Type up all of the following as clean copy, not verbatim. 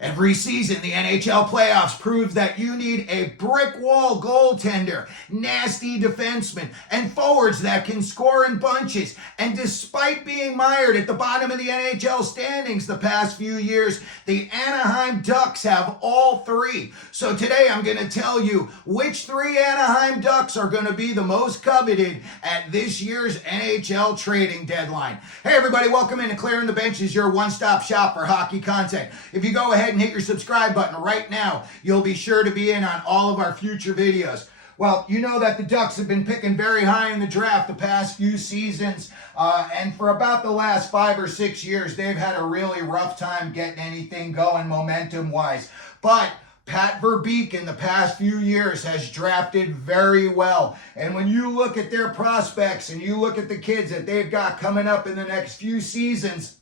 Every season, the NHL playoffs prove that you need a brick wall goaltender, nasty defensemen, and forwards that can score in bunches. And despite being mired at the bottom of the NHL standings the past few years, the Anaheim Ducks have all three. So today I'm going to tell you which three Anaheim Ducks are going to be the most coveted at this year's NHL trading deadline. Hey everybody, welcome in to Clearing the Benches, your one-stop shop for hockey content. If you go ahead and hit your subscribe button right now, you'll be sure to be in on all of our future videos. Well, you know that the Ducks have been picking very high in the draft the past few seasons, and for about the last 5 or 6 years, they've had a really rough time getting anything going momentum-wise. But Pat Verbeek in the past few years has drafted very well. And when you look at their prospects and you look at the kids that they've got coming up in the next few seasons,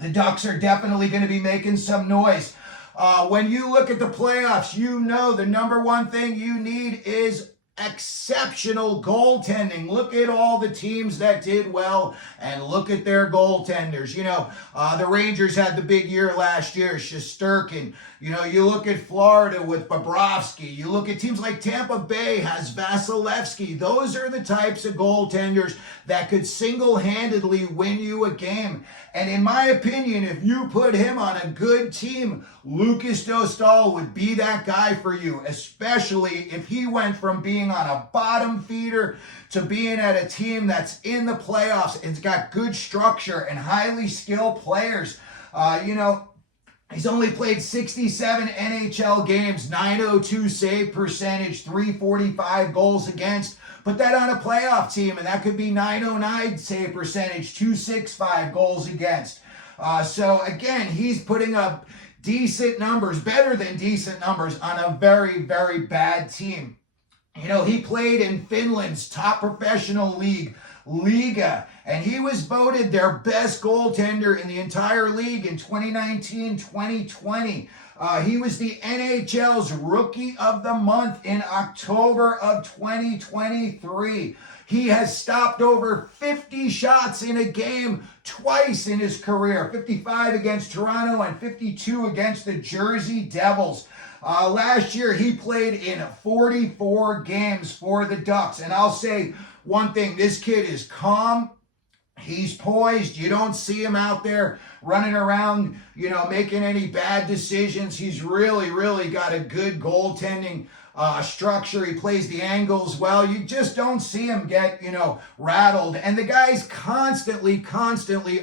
the Ducks are definitely going to be making some noise. When you look at the playoffs, you know the number one thing you need is exceptional goaltending. Look at all the teams that did well and look at their goaltenders. You know, the Rangers had the big year last year, Shesterkin. You know, you look at Florida with Bobrovsky. You look at teams like Tampa Bay has Vasilevsky. Those are the types of goaltenders that could single-handedly win you a game. And in my opinion, if you put him on a good team, Lucas Dostal would be that guy for you, especially if he went from being on a bottom feeder to being at a team that's in the playoffs. It's got good structure and highly skilled players. You know, he's only played 67 NHL games, .902 save percentage, .345 goals against. Put that on a playoff team, and that could be .909 save percentage, .265 goals against. So again, he's putting up decent numbers, better than decent numbers on a very, very bad team. You know, he played in Finland's top professional league, Liga, and he was voted their best goaltender in the entire league in 2019-2020. He was the NHL's Rookie of the Month in October of 2023. He has stopped over 50 shots in a game twice in his career, 55 against Toronto and 52 against the Jersey Devils. Last year, he played in 44 games for the Ducks. And I'll say one thing, this kid is calm. He's poised. You don't see him out there running around, you know, making any bad decisions. He's really, really got a good goaltending structure. He plays the angles well. You just don't see him get, you know, rattled. And the guy's constantly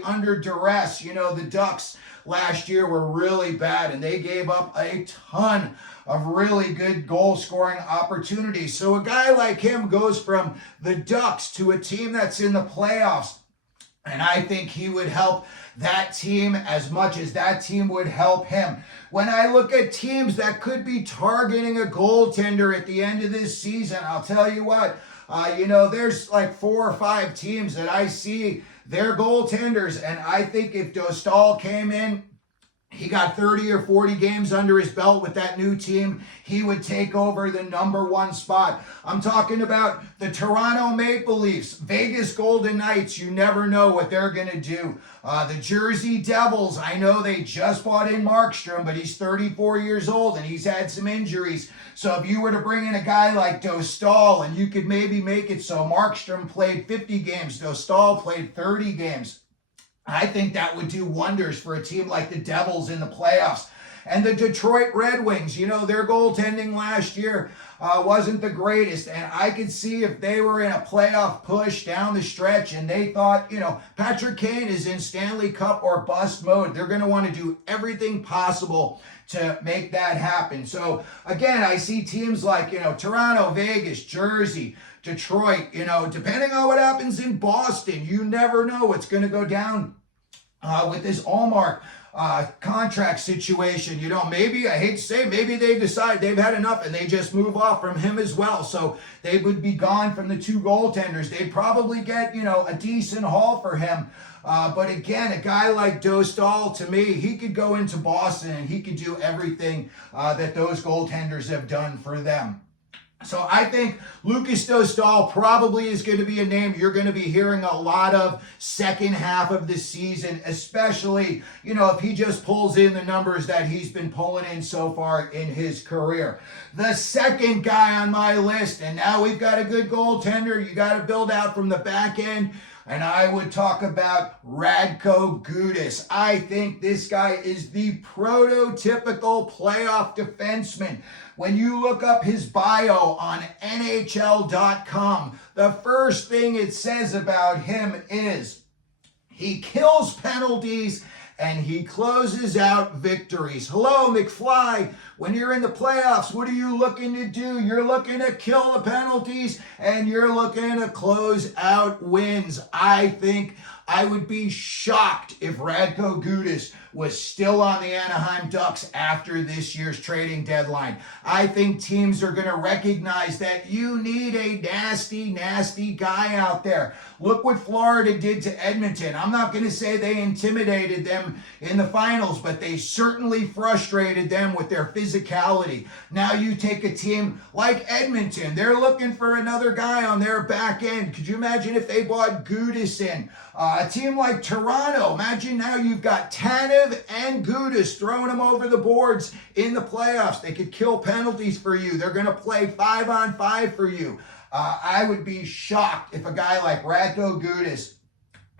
under duress. You know, the Ducks last year were really bad, and they gave up a ton of really good goal-scoring opportunities. So a guy like him goes from the Ducks to a team that's in the playoffs, and I think he would help that team as much as that team would help him. When I look at teams that could be targeting a goaltender at the end of this season, I'll tell you what, you know, there's like 4 or 5 teams that I see their goaltenders, and I think if Dostal came in, he got 30 or 40 games under his belt with that new team, he would take over the #1 spot. I'm talking about the Toronto Maple Leafs, Vegas Golden Knights. You never know what they're going to do. The Jersey Devils, I know they just bought in Markstrom, but he's 34 years old and he's had some injuries. So if you were to bring in a guy like Dostal, and you could maybe make it so Markstrom played 50 games, Dostal played 30 games, I think that would do wonders for a team like the Devils in the playoffs. And the Detroit Red Wings, you know, their goaltending last year wasn't the greatest. And I could see if they were in a playoff push down the stretch and they thought, you know, Patrick Kane is in Stanley Cup or bust mode, they're going to want to do everything possible to make that happen. So again, I see teams like, you know, Toronto, Vegas, Jersey, Detroit, you know, depending on what happens in Boston, you never know what's going to go down with this Allmark contract situation. You know, maybe, I hate to say, maybe they decide they've had enough and they just move off from him as well. So they would be gone from the 2 goaltenders. They'd probably get, you know, a decent haul for him. But again, a guy like Dostal, to me, he could go into Boston and he could do everything that those goaltenders have done for them. So I think Lucas Dostal probably is going to be a name you're going to be hearing a lot of second half of the season, especially, if he just pulls in the numbers that he's been pulling in so far in his career. The second guy on my list, and now we've got a good goaltender, you got to build out from the back end, and I would talk about Radko Gudas. I think this guy is the prototypical playoff defenseman. When you look up his bio on NHL.com, the first thing it says about him is he kills penalties and he closes out victories. Hello, McFly. When you're in the playoffs, what are you looking to do? You're looking to kill the penalties and you're looking to close out wins. I think I would be shocked if Radko Gudas was still on the Anaheim Ducks after this year's trading deadline. I think teams are going to recognize that you need a nasty, nasty guy out there. Look what Florida did to Edmonton. I'm not going to say they intimidated them in the finals, but they certainly frustrated them with their physicality. Now you take a team like Edmonton. They're looking for another guy on their back end. Could you imagine if they brought Gudas in? A team like Toronto, imagine now you've got Tanev and Gudas throwing them over the boards in the playoffs. They could kill penalties for you. They're going to play 5-on-5 for you. I would be shocked if a guy like Radko Gudas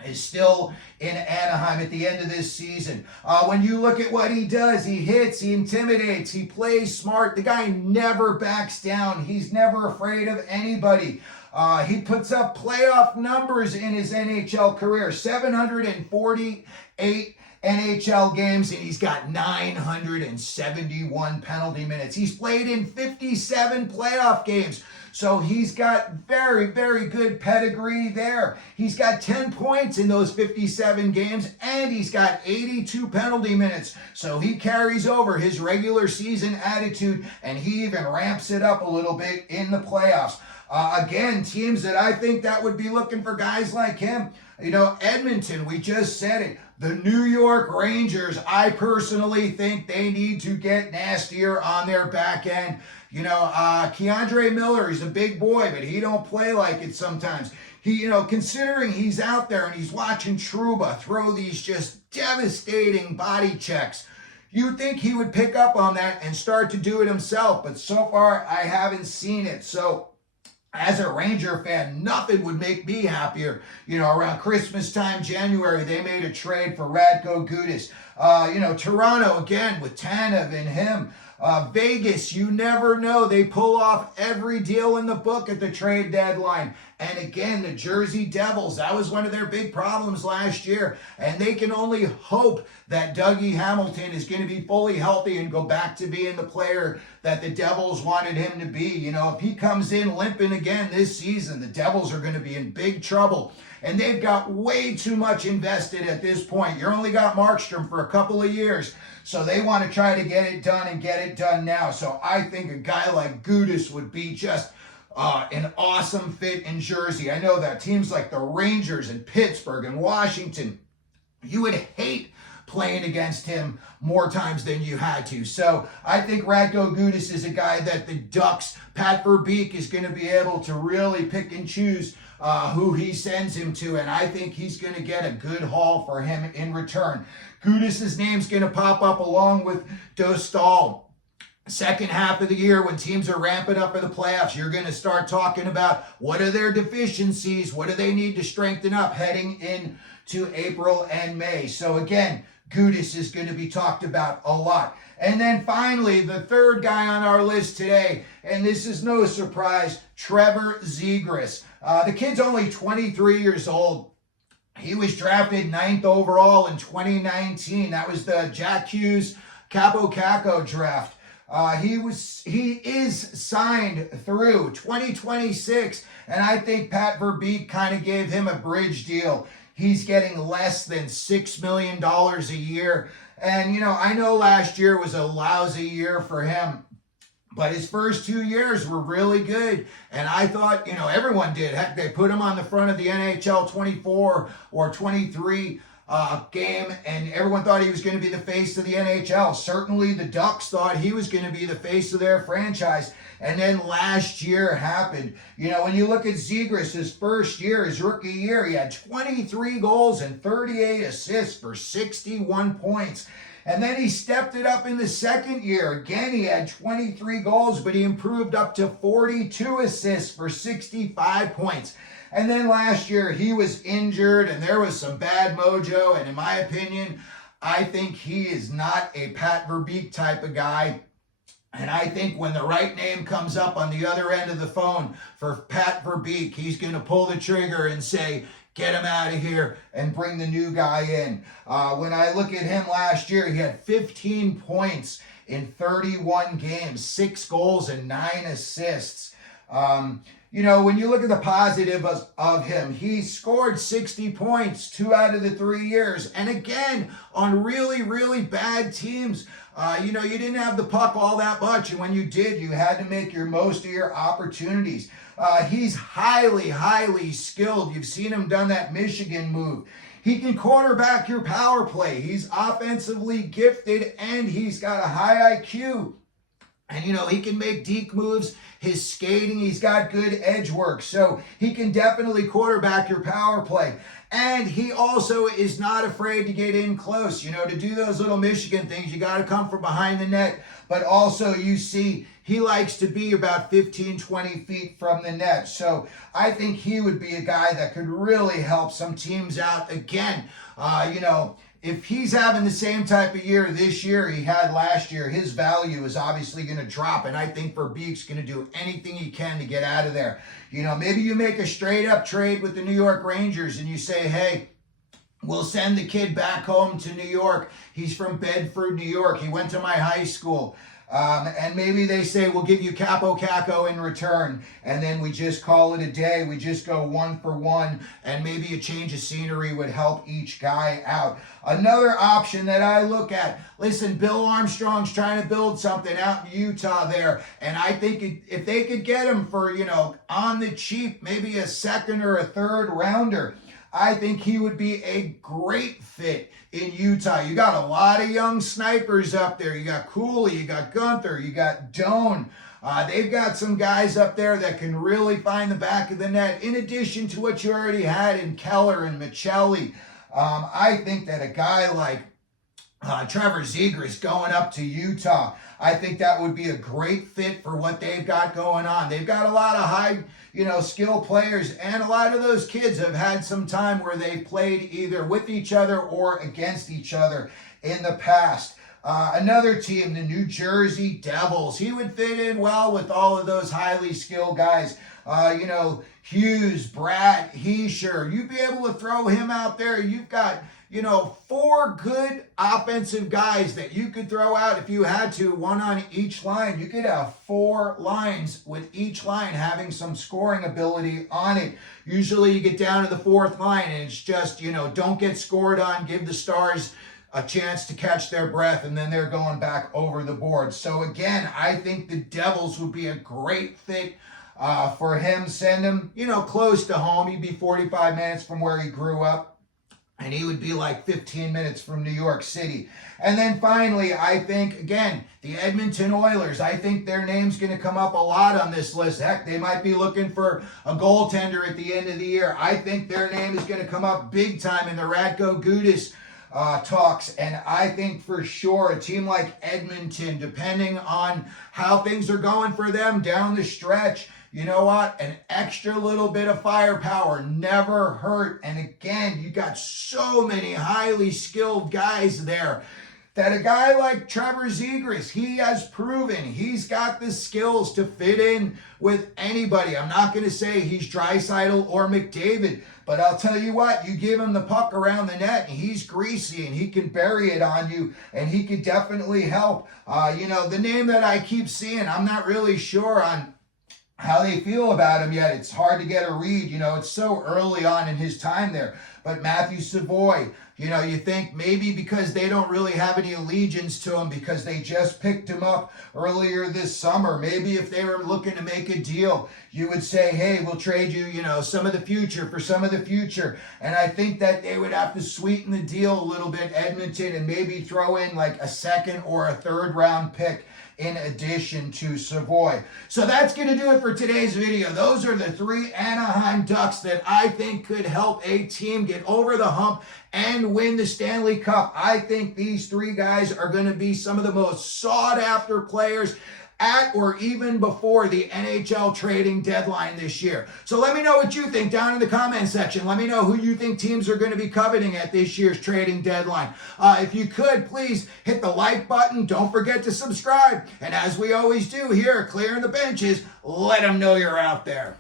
is still in Anaheim at the end of this season. When you look at what he does, he hits, he intimidates, he plays smart. The guy never backs down. He's never afraid of anybody. He puts up playoff numbers in his NHL career, 748 NHL games, and he's got 971 penalty minutes. He's played in 57 playoff games. So he's got very, very good pedigree there. He's got 10 points in those 57 games, and he's got 82 penalty minutes. So he carries over his regular season attitude, and he even ramps it up a little bit in the playoffs. Again, teams that I think that would be looking for guys like him. Edmonton, we just said it. The New York Rangers, I personally think they need to get nastier on their back end. Keandre Miller, he's a big boy, but he don't play like it sometimes. Considering he's out there and he's watching Trouba throw these just devastating body checks, you'd think he would pick up on that and start to do it himself, but so far I haven't seen it. So as a Ranger fan, nothing would make me happier. Around Christmas time, January, they made a trade for Radko Gudas. Toronto, again, with Tanev and him. Vegas, you never know. They pull off every deal in the book at the trade deadline. And again, the Jersey Devils, that was one of their big problems last year. And they can only hope that Dougie Hamilton is going to be fully healthy and go back to being the player that the Devils wanted him to be. If he comes in limping again this season, the Devils are going to be in big trouble. And they've got way too much invested at this point. You only got Markstrom for a couple of years. So they want to try to get it done and get it done now. So I think a guy like Gudas would be just an awesome fit in Jersey. I know that teams like the Rangers and Pittsburgh and Washington, you would hate playing against him more times than you had to. So I think Radko Gudas is a guy that the Ducks, Pat Verbeek, is going to be able to really pick and choose who he sends him to, and I think he's going to get a good haul for him in return. Gudas' name's going to pop up along with Dostal. Second half of the year, when teams are ramping up for the playoffs, you're going to start talking about what are their deficiencies, what do they need to strengthen up heading into April and May. So again, Gudas is going to be talked about a lot. And then finally, the third guy on our list today, and this is no surprise, Trevor Zegras. The kid's only 23 years old. He was drafted 9th overall in 2019. That was the Jack Hughes Capo Caco draft. He is signed through 2026, and I think Pat Verbeek kind of gave him a bridge deal. He's getting less than $6 million a year. And, I know last year was a lousy year for him, but his first 2 years were really good. And I thought, everyone did. Heck, they put him on the front of the NHL 24 or 23 game, and everyone thought he was going to be the face of the NHL. Certainly the Ducks thought he was going to be the face of their franchise. And then last year happened. You know, when you look at Zegras, his first year, his rookie year, he had 23 goals and 38 assists for 61 points. And then he stepped it up in the second year. Again, he had 23 goals, but he improved up to 42 assists for 65 points. And then last year, he was injured, and there was some bad mojo. And in my opinion, I think he is not a Pat Verbeek type of guy. And I think when the right name comes up on the other end of the phone for Pat Verbeek, he's going to pull the trigger and say, get him out of here and bring the new guy in. When I look at him last year, he had 15 points in 31 games, 6 goals and 9 assists. You know, when you look at the positive of him, he scored 60 points 2 out of the 3 years. And again, on really, really bad teams, you know, you didn't have the puck all that much. And when you did, you had to make your most of your opportunities. He's highly, highly skilled. You've seen him done that Michigan move. He can quarterback your power play. He's offensively gifted, and he's got a high IQ. And, you know, he can make deke moves. His skating, he's got good edge work. So he can definitely quarterback your power play. And he also is not afraid to get in close. You know, to do those little Michigan things, you got to come from behind the net. But also, you see, he likes to be about 15, 20 feet from the net. So I think he would be a guy that could really help some teams out. Again, you know, if he's having the same type of year this year he had last year, his value is obviously going to drop. And I think Verbeek's going to do anything he can to get out of there. You know, maybe you make a straight up trade with the New York Rangers and you say, hey, we'll send the kid back home to New York. He's from Bedford, New York. He went to my high school. And maybe they say, we'll give you Capo Caco in return. And then we just call it a day. We just go 1 for 1. And maybe a change of scenery would help each guy out. Another option that I look at, listen, Bill Armstrong's trying to build something out in Utah there. And I think if they could get him for, you know, on the cheap, maybe a second or a third rounder, I think he would be a great fit in Utah. You got a lot of young snipers up there. You got Cooley, you got Gunther, you got Doan. They've got some guys up there that can really find the back of the net, in addition to what you already had in Keller and Michelli. I think that a guy like Trevor Zegras going up to Utah, I think that would be a great fit for what they've got going on. They've got a lot of high, you know, skilled players, and a lot of those kids have had some time where they played either with each other or against each other in the past. Another team, the New Jersey Devils. He would fit in well with all of those highly skilled guys. You know, Hughes, Bratt, Heischer. You'd be able to throw him out there. You've got, you know, 4 good offensive guys that you could throw out if you had to, 1 on each line. You could have 4 lines with each line having some scoring ability on it. Usually you get down to the 4th line and it's just, you know, don't get scored on, give the Stars a chance to catch their breath, and then they're going back over the board. So again, I think the Devils would be a great fit for him. Send him, you know, close to home. He'd be 45 minutes from where he grew up. And he would be like 15 minutes from New York City. And then finally, I think, again, the Edmonton Oilers. I think their name's going to come up a lot on this list. Heck, they might be looking for a goaltender at the end of the year. I think their name is going to come up big time in the Radko Gudas talks. And I think for sure a team like Edmonton, depending on how things are going for them down the stretch, you know what? An extra little bit of firepower never hurt. And again, you got so many highly skilled guys there that a guy like Trevor Zegras, he has proven he's got the skills to fit in with anybody. I'm not going to say he's Draisaitl or McDavid, but I'll tell you what, you give him the puck around the net and he's greasy and he can bury it on you and he could definitely help. You know, the name that I keep seeing, I'm not really sure on how they feel about him yet. It's hard to get a read. You know, it's so early on in his time there. But Matthew Savoy, you know, you think maybe because they don't really have any allegiance to him because they just picked him up earlier this summer. Maybe if they were looking to make a deal, you would say, hey, we'll trade you, you know, some of the future for some of the future. And I think that they would have to sweeten the deal a little bit, Edmonton, and maybe throw in like a second or a third round pick in addition to Savoy. So that's going to do it for today's video. Those are the 3 Anaheim Ducks that I think could help a team get over the hump and win the Stanley Cup. I think these 3 guys are going to be some of the most sought after players at or even before the NHL trading deadline this year. So let me know what you think down in the comment section. Let me know who you think teams are going to be coveting at this year's trading deadline. If you could, please hit the like button. Don't forget to subscribe. And as we always do here, clearing the benches, let them know you're out there.